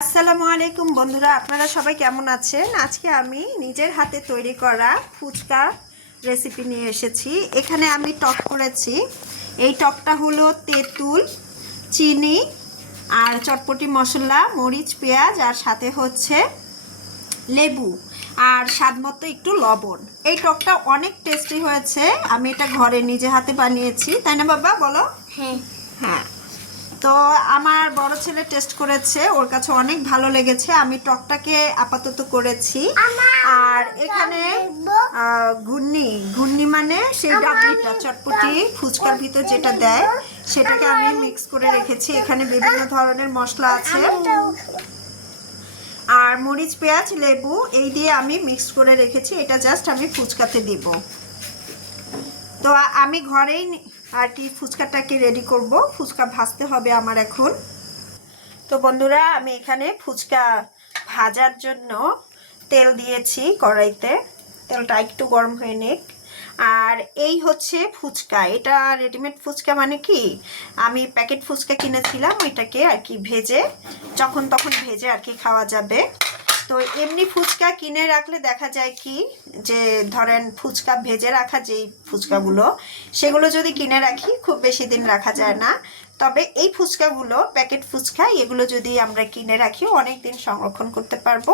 আসসালামু আলাইকুম বন্ধুরা, আপনারা সবাই কেমন আছেন? আজকে আমি নিজের হাতে তৈরি করা ফুচকা রেসিপি নিয়ে এসেছি। এখানে আমি টক করেছি। এই টকটা হলো তেঁতুল, চিনি আর চটপটি মশলা, মরিচ, পেঁয়াজ আর সাথে হচ্ছে লেবু আর স্বাদমতো একটু লবণ। এই টকটা অনেক টেস্টি হয়েছে। আমি এটা ঘরে নিজে হাতে বানিয়েছি, তাই না বাবা? বলো। হ্যাঁ হ্যাঁ, তো আমার বড় ছেলে টেস্ট করেছে, ওর কাছে অনেক ভালো লেগেছে। আমি টকটাকে আপাতত করেছি। আর এখানে ঘুগনি ঘুগনি মানে সেই ডাবলিটা চটপটি ফুচকার ভিতর যেটা দেয় সেটাকে আমি মিক্স করে রেখেছি। এখানে বিভিন্ন ধরনের মশলা আছে আর মরিচ, পেঁয়াজ, লেবু এই দিয়ে আমি মিক্স করে রেখেছি। এটা জাস্ট আমি ফুচকাতে দিব। তো আমি ঘরেই আর কি ফুচকাটাকে রেডি করব। ফুচকা ভাজতে হবে আমার এখন। তো বন্ধুরা, আমি এখানে ফুচকা ভাজার জন্য তেল দিয়েছি কড়াইতে। তেলটা একটু গরম হয়ে নিক। আর এই হচ্ছে ফুচকা। এটা রেডিমেড ফুচকা, মানে কি আমি প্যাকেট ফুচকা কিনেছিলাম, ওইটাকে আর কি ভেজে যখন তখন ভেজে আর কি খাওয়া যাবে। তো এমনি ফুচকা কিনে রাখলে দেখা যায় কি যে ধরেন ফুচকা ভেজে রাখা যেই ফুচকাগুলো, সেগুলো যদি কিনে রাখি খুব বেশি দিন রাখা যায় না। তবে এই ফুচকাগুলো প্যাকেট ফুচকা, এগুলো যদি আমরা কিনে রাখি অনেক দিন সংরক্ষণ করতে পারবো।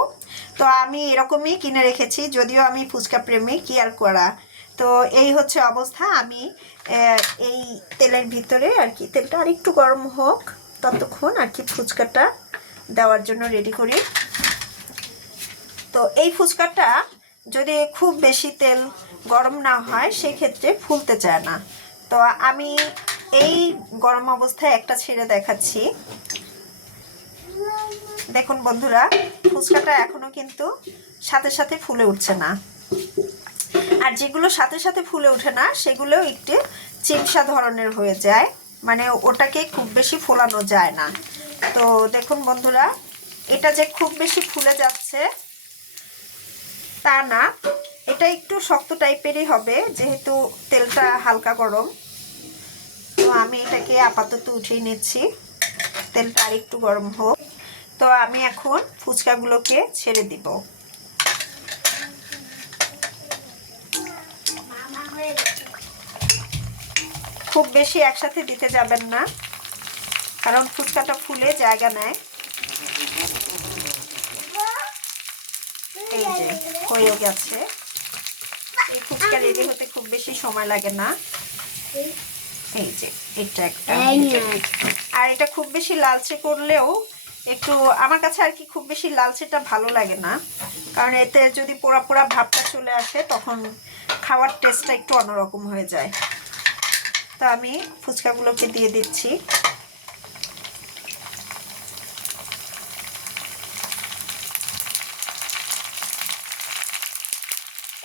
তো আমি এরকমই কিনে রেখেছি, যদিও আমি ফুচকা প্রেমী, কি আর করা। তো এই হচ্ছে অবস্থা। আমি এই তেলের ভিতরে আর কি তেলটা আর একটু গরম হোক ততক্ষণ আর কি ফুচকাটা দেওয়ার জন্য রেডি করি। তো এই ফুচকাটা যদি খুব বেশি তেল গরম না হয় সেক্ষেত্রে ফুলতে চায় না। তো আমি এই গরম অবস্থায় একটা ছেড়ে দেখাচ্ছি। দেখুন বন্ধুরা, ফুচকাটা এখনো কিন্তু সাথে সাথে ফুলে উঠছে না। আর যেগুলো সাথে সাথে ফুলে ওঠে না সেগুলো একটু চিমসা ধরনের হয়ে যায়, মানে ওটাকে খুব বেশি ফোলানো যায় না। তো দেখুন বন্ধুরা, এটা যে খুব বেশি ফুলে যাচ্ছে তা না, এটা একটু শক্ত টাইপেরই হবে যেহেতু তেলটা হালকা গরম। তো আমি এটাকে আপাতত উঠিয়ে নিচ্ছি, তেলটা আর একটু গরম হোক। তো আমি এখন ফুচকাগুলোকে ছেড়ে দিব। খুব বেশি একসাথে দিতে যাবেন না, কারণ ফুচকাটা ফুলে জায়গা নেয়। এই যে হয়ে গেছে। এই ফুচকা রেডি হতে খুব বেশি সময় লাগে না। এই যে এটা একটা, আর এটা খুব বেশি লালচে করলেও একটু আমার কাছে আর কি খুব বেশি লালচেটা ভালো লাগে না, কারণ এতে যদি পোড়া পোড়া ভাবটা চলে আসে তখন খাওয়ার টেস্টটা একটু অন্যরকম হয়ে যায়। তো আমি ফুচকাগুলোকে দিয়ে দিচ্ছি।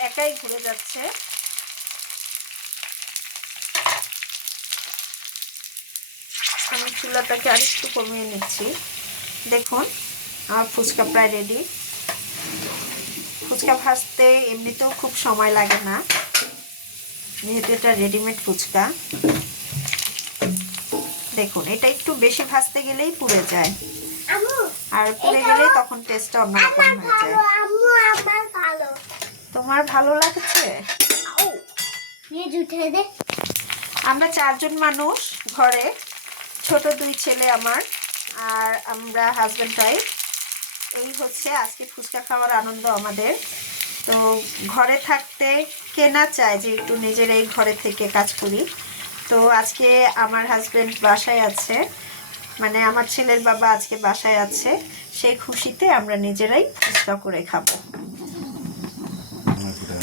একাই ঘুরে যাচ্ছে। আমি চুলাটাকে আর একটু কমিয়ে নিচ্ছি। দেখুন আমার ফুচকা প্রায় রেডি। ফুচকা ভাজতে এমনিতেও খুব সময় লাগে না, যেহেতু এটা রেডিমেড ফুচকা। দেখুন এটা একটু বেশি ভাজতে গেলেই পুড়ে যায়, আর পুড়ে গেলে তখন টেস্টটা অন্যরকম হয়ে যায়। তোমার ভালো লাগছে? আমরা 4 জন মানুষ ঘরে, ছোট 2 ছেলে আমার, আর আমরা হাজব্যান্ড ওয়াইফ। এই হচ্ছে আজকে ফুচকা খাওয়ার আনন্দ আমাদের। তো ঘরে থাকতে কে না চায় যে একটু নিজের এই ঘরে থেকে কাজ করি। তো আজকে আমার হাজব্যান্ড বাসায় আছে, মানে আমার ছেলের বাবা আজকে বাসায় আছে, সেই খুশিতে আমরা নিজেরাই ফুচকা করে খাবো।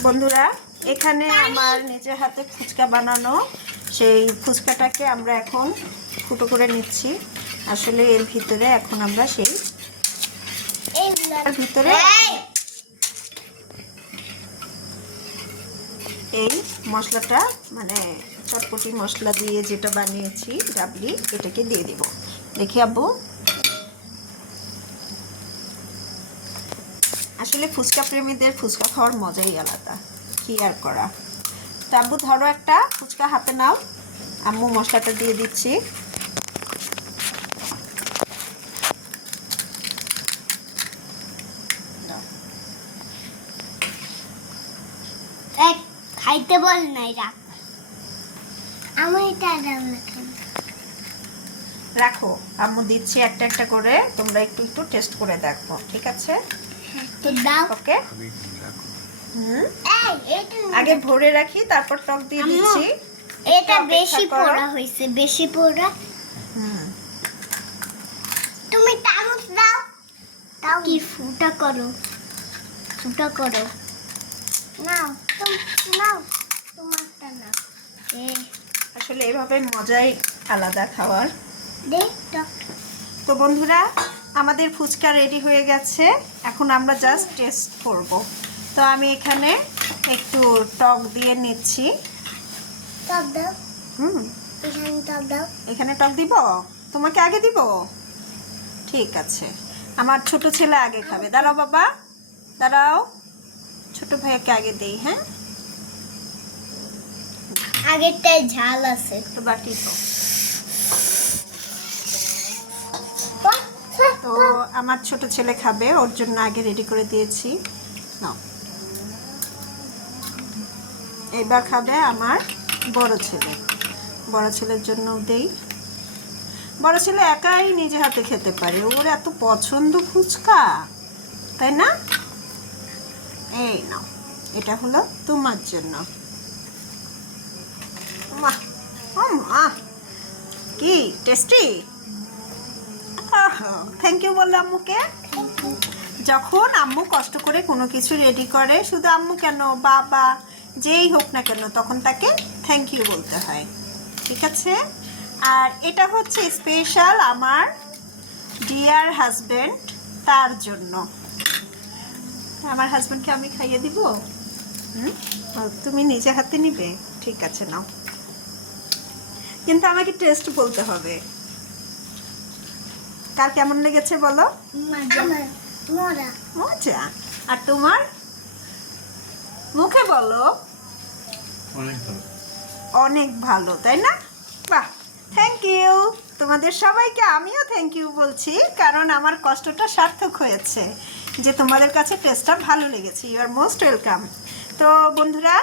বন্ধুরা, এখানে আমার নিজের হাতে ফুচকা বানানো সেই ফুচকাটাকে আমরা এখন ফুটো করে নিচ্ছি। আসলে এর ভিতরে এখন আমরা সেই ভিতরে এই মশলাটা, মানে চটপটি মশলা দিয়ে যেটা বানিয়েছি ডাবলি, এটাকে দিয়ে দিব। দেখি আব্বু, আসলে ফুচকা প্রেমীদের ফুচকা খাওয়ার মজাই আলাদা, কি আর করা। তো আব্বু ধরো একটা ফুচকা হাতে নাও, আম্মু মশলাটা দিয়ে দিচ্ছি। খাইতে বল নাই রাখ আমি এটা রাখো, আম্মু দিচ্ছি একটা একটা করে, তোমরা একটু একটু টেস্ট করে দেখো, ঠিক আছে? তো দাও ওকে। আগে ভরে রাখি, তারপর টক দিয়ে দিচ্ছি। এটা বেশি পোড়া হয়েছে, বেশি পোড়া। তুমি চামচ দাও, দাও কি ফুটা করো, ফুটা করো। নাও তুমি নাও, তোমারটা নাও। আসলে এভাবে মজাই আলাদা খাওয়ার। দে তো বন্ধুরা, আমাদের ফুচকা রেডি হয়ে গেছে, এখন আমরা জাস্ট টেস্ট করব। তো আমি এখানে একটু টক দিয়ে নিচ্ছি। টক দাও। এখানে টক দাও। এখানে টক দিব? তোমাকে আগে দিব? ঠিক আছে, আমার ছোট ছেলে আগে খাবে। দাঁড়াও বাবা, দাঁড়াও, ছোট ভাইয়াকে আগে দেই। হ্যাঁ, আগেরটায় ঝাল আছে তো বাটি তো আমার ছোট ছেলে খাবে, ওর জন্য আগে রেডি করে দিয়েছি। নাও, এবার খাবে আমার বড় ছেলে, বড় ছেলের জন্য দেই। বড় ছেলে একাই নিজে হাতে খেতে পারে, ওর এত পছন্দ ফুচকা, তাই না? এই নাও, এটা হলো তোমার জন্য। বাহ, ও মা, কি টেস্টি! থ্যাংক ইউ বললো আম্মুকে। যখন আম্মু কষ্ট করে কোনো কিছু রেডি করে, শুধু আম্মু কেন, বাবা যেই হোক না কেন, তখন তাকে থ্যাংক ইউ বলতে হয়, ঠিক আছে? আর এটা হচ্ছে স্পেশাল আমার ডিয়ার হাজব্যান্ড, তার জন্য। আমার হাজব্যান্ডকে আমি খাইয়ে দিব? তুমি নিজে হাতে নিবে? ঠিক আছে, নাও, কিন্তু আমাকে টেস্ট বলতে হবে। কার কেমন লেগেছে বলো? মজা। আর তোমার মুখে বলো? অনেক ভালো, তাই না? বাহ, থ্যাংক ইউ তোমাদের সবাইকে। আমিও থ্যাংক ইউ বলছি, কারণ আমার কষ্টটা সার্থক হয়েছে, যে তোমাদের কাছে টেস্টটা ভালো লেগেছে। You are most welcome. তো বন্ধুরা,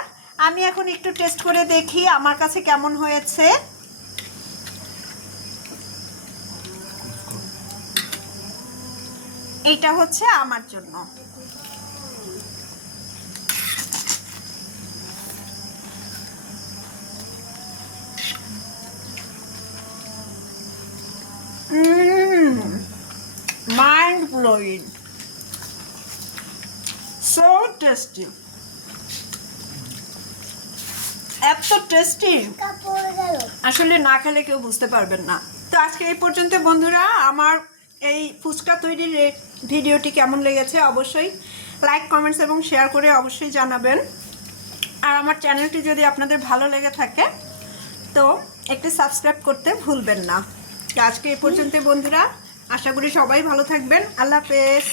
আমি এখন একটু টেস্ট করে দেখি আমার কাছে কেমন হয়েছে। এইটা হচ্ছে আমার জন্য। মাইন্ড ব্লোয়িং, সো টেস্টি, এত টেস্টি, আসলে না খেলে কেউ বুঝতে পারবেন না। তো আজকে এই পর্যন্ত বন্ধুরা, আমার এই ফুচকা তৈরির ভিডিওটি কেমন লেগেছে অবশ্যই লাইক, কমেন্টস এবং শেয়ার করে অবশ্যই জানাবেন। আর আমার চ্যানেলটি যদি আপনাদের ভালো লেগে থাকে তো একটু সাবস্ক্রাইব করতে ভুলবেন না। আজকে এই পর্যন্ত বন্ধুরা, আশা করি সবাই ভালো থাকবেন। আল্লাহ হাফেজ।